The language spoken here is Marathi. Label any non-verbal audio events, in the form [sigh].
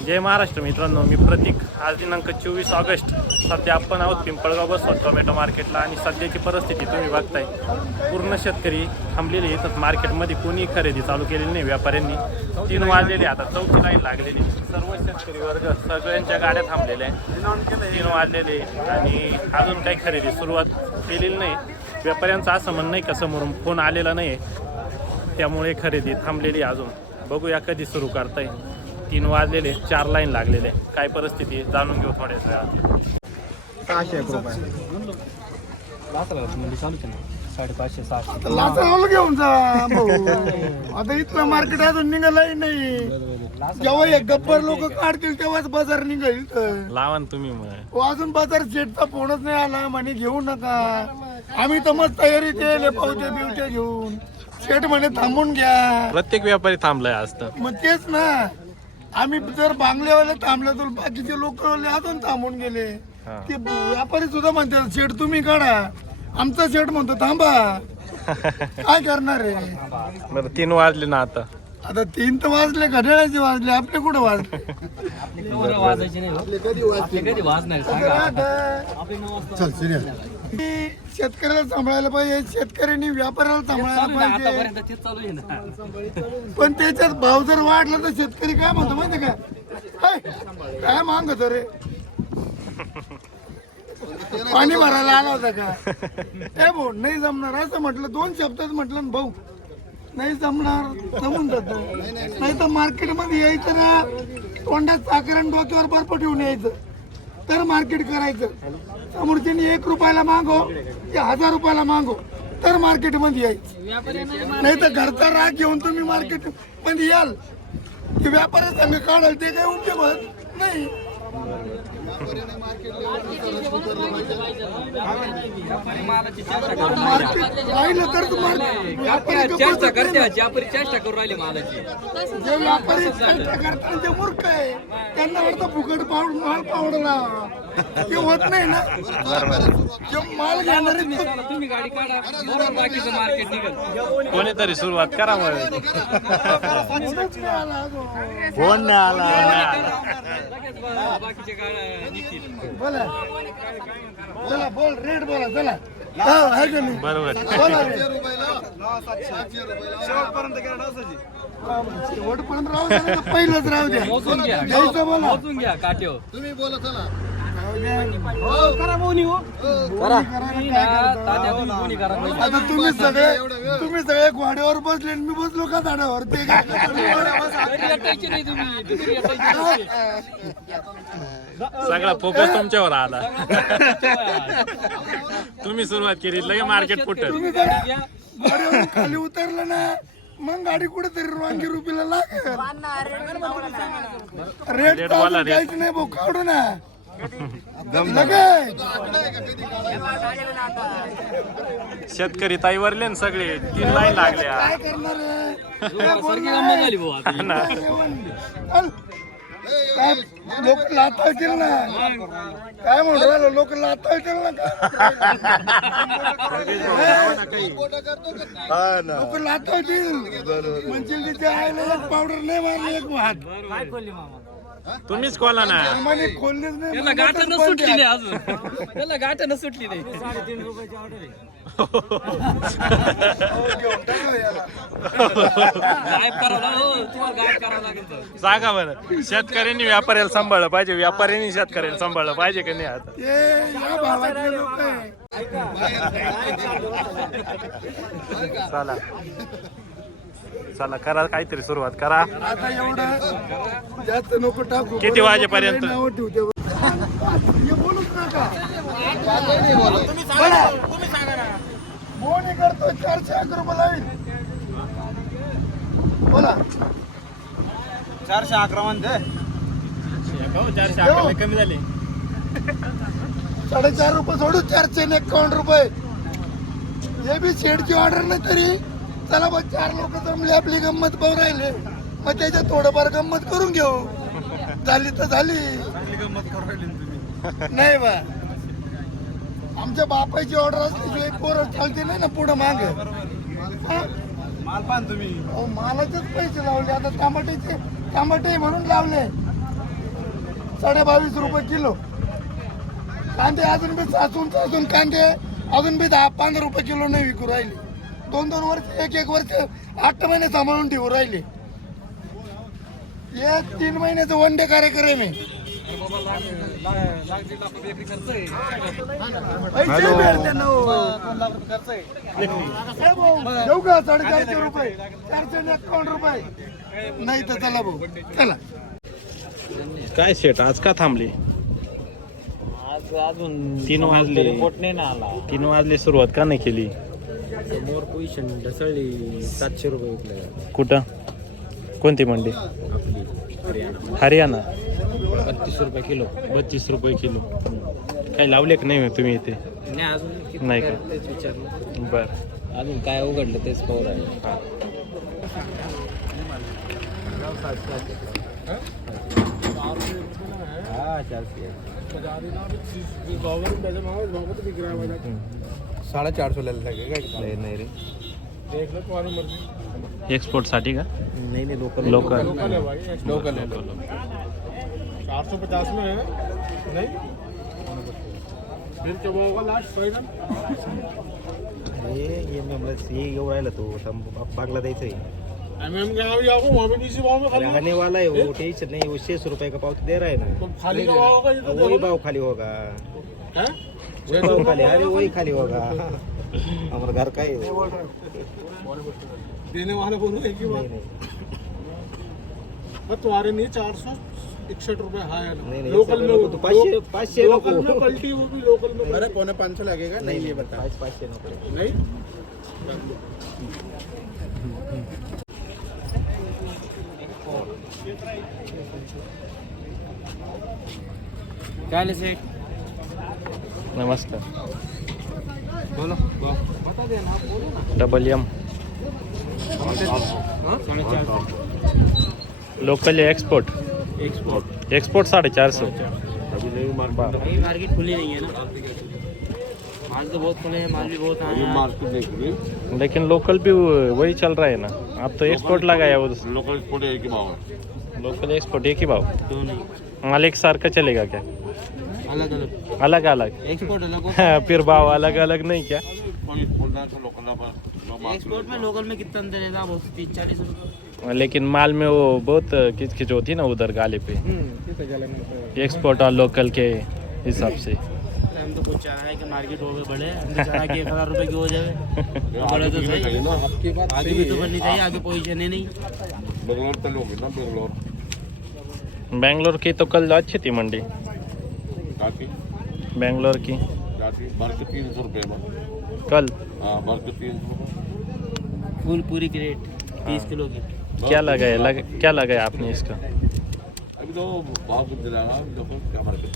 जय महाराष्ट्र मित्रांनो मी प्रतीक. आज दिनांक चोवीस ऑगस्ट. सध्या आपण आहोत पिंपळगाव बसतो टोमॅटो मार्केटला आणि सध्याची परिस्थिती तुम्ही बघताय. पूर्ण शेतकरी थांबलेले इथं मार्केटमध्ये कोणी खरेदी चालू केलेली नाही व्यापाऱ्यांनी. तीन वाजलेली आता चौथी लाईन लागलेली. सर्व शेतकरी वर्ग सगळ्यांच्या गाड्या थांबलेल्या आहेत. तीन वाजलेले आणि अजून काही खरेदी सुरुवात केलेली नाही. व्यापाऱ्यांचं असं म्हणणं नाही का? समोरून फोन आलेला नाही त्यामुळे खरेदी थांबलेली आहे अजून. बघूया कधी सुरू करताय तीन वाजलेले चार लाईन लागलेले. काय परिस्थिती जाणून घेऊ थोड्याच वेळात. सहाशे एक रुपये. साडेपाचशे सहाशे घेऊन जा आता इथलं मार्केट अजून निघालंही नाही. जेव्हा हे गब्बर लोक काढतील तेव्हाच बाजार निघेल इथं. लावा तुम्ही मग. तो अजून बाजार शेटचा फोनच नाही आला म्हणे घेऊ नका. आम्ही तर मस्त तयारी केले पावते बिवते घेऊन. शेट म्हणे थांबून घ्या. प्रत्येक व्यापारी थांबलाय आज तर. मग तेच ना. आम्ही जर बांगल्यावाले थांबले तर बाकीचे लोक अजून थांबून गेले. ते व्यापारी सुद्धा म्हणतात शेट तुम्ही काढा. आमचा शेट म्हणतो थांबा. [laughs] काय करणार आहे? बरं तीन वाजले ना आता. आता तीन तर वाजले घड्याळाचे वाजले आपले कुठं वाजले? वाजायचे नाही हो. आपले कधी वाजणार सांगा की शेतकऱ्याला सांभाळायला पाहिजे शेतकऱ्यांनी व्यापाऱ्याला सांभाळायला पाहिजे. आतापर्यंत तेच चालू आहे ना. पण त्याच्यात भाव जर वाढला तर शेतकरी काय म्हणतो माहिती का? हाय, काय मागत रे? पाणी भरायला आला होता का? ए भाऊ नाही जमणार असं म्हटलं दोन शब्दात म्हटलं ना भाऊ. नाही जमणार जमून जात. नाही तर मार्केटमध्ये यायचं ना तोंडात साखर आणि डोक्यावर बर्फ ठेवून यायचं. तर मार्केट करायचं. समोरच्यानी एक रुपयाला मागो की हजार रुपयाला मागो तर मार्केटमध्ये यायचं. नाही तर घरचा राग घेऊन तुम्ही मार्केटमध्ये याल. की व्यापारी संघ काढाल ते काय उपयोग होत नाही. मार्केट राहिलं तर तुम्हाला व्यापारी चेष्टा बसत करते ना. ज्यापरी चेष्टा करू राहिली मालाची जे व्यापारी चर्चा करतात ते मूर्ख आहे त्यांना वाटतं फुकट पाव माल पावडला ते होत नाही ना. जे माल घेणारे ते- तुम्ही गाडी काढा. बरोबर बाकीचं मार्केट कोणीतरी सुरुवात करा मग. फोनच नाही आला अजून. फोन नाही आला. लगेच ब- बाकीचे गाड्या निघतील बोला चला बोल रेट बोला चला. हा, आहे का नाही? बरोबर. बोला रे. शेवटपर्यंत राहू द्या नाही तर पहिलंच राहू द्या. मोजून घ्या बोला. मोजून घ्या काट्यो राहू द्या. करा बोनी हो. करा. तुम्ही कोणी करा. आता तुम्ही सगळे तुम्ही सगळे घोड्यावर बसले आणि मी बसलो का झाडावर? ते काय तरी येतायचे नाही तुम्ही. तुम्ही येतायचे नाही. सगळा फोकस तुमच्यावर आला. तुम्ही सुरुवात केली लगे मार्केट फुटल. तुम्ही जर घोड्यावरून खाली उतरलं ना मग गाडी कुठेतरी वांगी रुपीला लागेल. रेट रेट बोला, काढून रेट. काहीच नाही भाऊ काढू ना. शेतकरी ताईवरले ना सगळे तीन लाईन लागल्या. झाली भाऊ आता ना. काय लोक ना? म्हणून राहिलो? लोक लाथाळतील ना का? लोक लाथाळतील. म्हणजे तिथे आईला पावडर नाही मारली एक हात काय खोलली मामा? तुम्हीच कोला ना. आम्हाला खोललीच नाही त्याला गाठण सुटली नाही अजून. त्याला गाठण सुटली नाही. [laughs] करावं हो. बरं शेतकऱ्यांनी व्यापाऱ्याला सांभाळलं पाहिजे. व्यापाऱ्यांनी शेतकऱ्याला सांभाळलं पाहिजे का नाही आता? ते या भावातले लोक आहे. चला. चला करा काहीतरी सुरुवात करा. आता एवढं जास्त नको टाकू. किती वाजेपर्यंत? नावं ठेवते. हे बोलूच नका. बोला. फोन हे करतो चारशे अकरा रुपये लावीन. बोला. चारशे अकरा म्हणते. कमी झाले. साडेचार रुपये सोडू चारशे ने एकावन्न रुपये. हे बी शेडची ऑर्डर नाही तरी चला बघ चार लोक जमले आपली गंमत पाहू राहिले. मग त्याच्यात थोडंफार गंमत करून घेऊ. झाली तर झाली. नाही बा. आमच्या बापाची ऑर्डर असल्याशिवाय पोरं चालते नाही ना पुढं माग. माल पान तुम्ही. मालाचेच पैसे लावले. आता टमाट्याचे टमाटे म्हणून लावले. साडे बावीस रुपये किलो. कांदे अजून बी साचून साचून कांदे अजून बी दहा पंधरा रुपये किलो नाही विकू राहिले. दोन दोन वर्ष एक एक वर्ष आठ महिने सांभाळून ठेवू राहिले. हे तीन महिन्याचे वन डे कार्यक्रम आहे. पैसे मिळते ना हो. का साडेचारशे रुपये? चारशे एकावन्न रुपये. नाही तर चला भाऊ. चला. काय शेट आज का थांबली? आज अजून तीन वाजले. रिपोर्ट नाही ना आला. तीन वाजले सुरुवात का नाही केली? समोर पोझिशन ढसळली सातशे रुपये विकले. कुठं? कोणती मंडी? हरियाणा. बत्तीस रुपये किलो. बत्तीस रुपये किलो. काही लावले का नाही तुम्ही इथे? नाही अजून किती नाही का? काय तेच विचारलं. बर. अजून काय उघडलं तेच पाहू राहिले. हा. चारशे साढ़े चार सौ ले लगेगा नाही नाही रे। एक्सपोर्ट साठी का? नाही नाही लोकल लोकल लोकल है चार सौ पचास में है। नहीं? फिर क्या होगा लास्ट फाइनल हे येऊ राहिला तो बागला द्यायचा आहे एम एम के यहाँ भी वहाँ भाव में खाली रहने वाला है वो टेंशन नहीं वो छह सौ रुपए का पावती दे रहा है ना। तो खाली का भाव होगा ये तो वही भाव खाली होगा। हैं? अरे वही खाली होगा हमारा घर का ही देने वाले बोलो एक ही बात तुम्हारे नहीं चार सौ इकसठ रुपए हाई लोकल में करो तो पाँच लोकल में पलटी वो भी लोकल में अरे पौने पाँच सौ लगेगा नहीं ये बता पाँच पाँच नको नहीं काय सेठ नमस्कार। बोलो। बता दे ना बोलो ना double M. Local export export export साढ़े चार सौ। मार्केट खुली नहीं है ना। माल तो बहुत खुले हैं माल भी बहुत आए हैं। लेकिन लोकल भी वही चल रहा है ना। अब तो एक्सपोर्ट लगाया वो लोकल एक्सपोर्ट एक ही भाव लोकल एक्सपोर्ट एक ही भाव। माल एक सार का चलेगा क्या? अलग अलग। अलग अलग। एक्सपोर्ट अलग [laughs] फिर भाव अलग अलग नहीं क्या? एक्सपोर्ट तो लोकल पर एक्सपोर्ट में लोकल में कितना अंतर है? बहुत तीस चालीस लेकिन माल में वो बहुत किचकिच होती है ना उधर गाले पे। एक्सपोर्ट और लोकल के हिसाब से। हम तो कुछ चाह रहे हैं कि मार्केट हो गए बड़े हम तो चाह रहे हैं कि एक हज़ार रुपये की हो जाए। [laughs] बड़े तो सही। ना। आपकी बात आगे भी तो बननी चाहिए आगे पोजीशन है नहीं। बेंगलोर तक होगी ना बेंगलोर? बेंगलोर की तो कल अच्छी थी मंडी। काफ़ी बेंगलोर की। काफ़ी तीन सौ रुपये में। कल। हाँ के तीन सौ फुल पूरी क्रेट तीस किलो की। क्या लगाया लग, क्या लगाया आपने इसका? अभी तो बहुत कुछ दिलाना क्या मार्केट।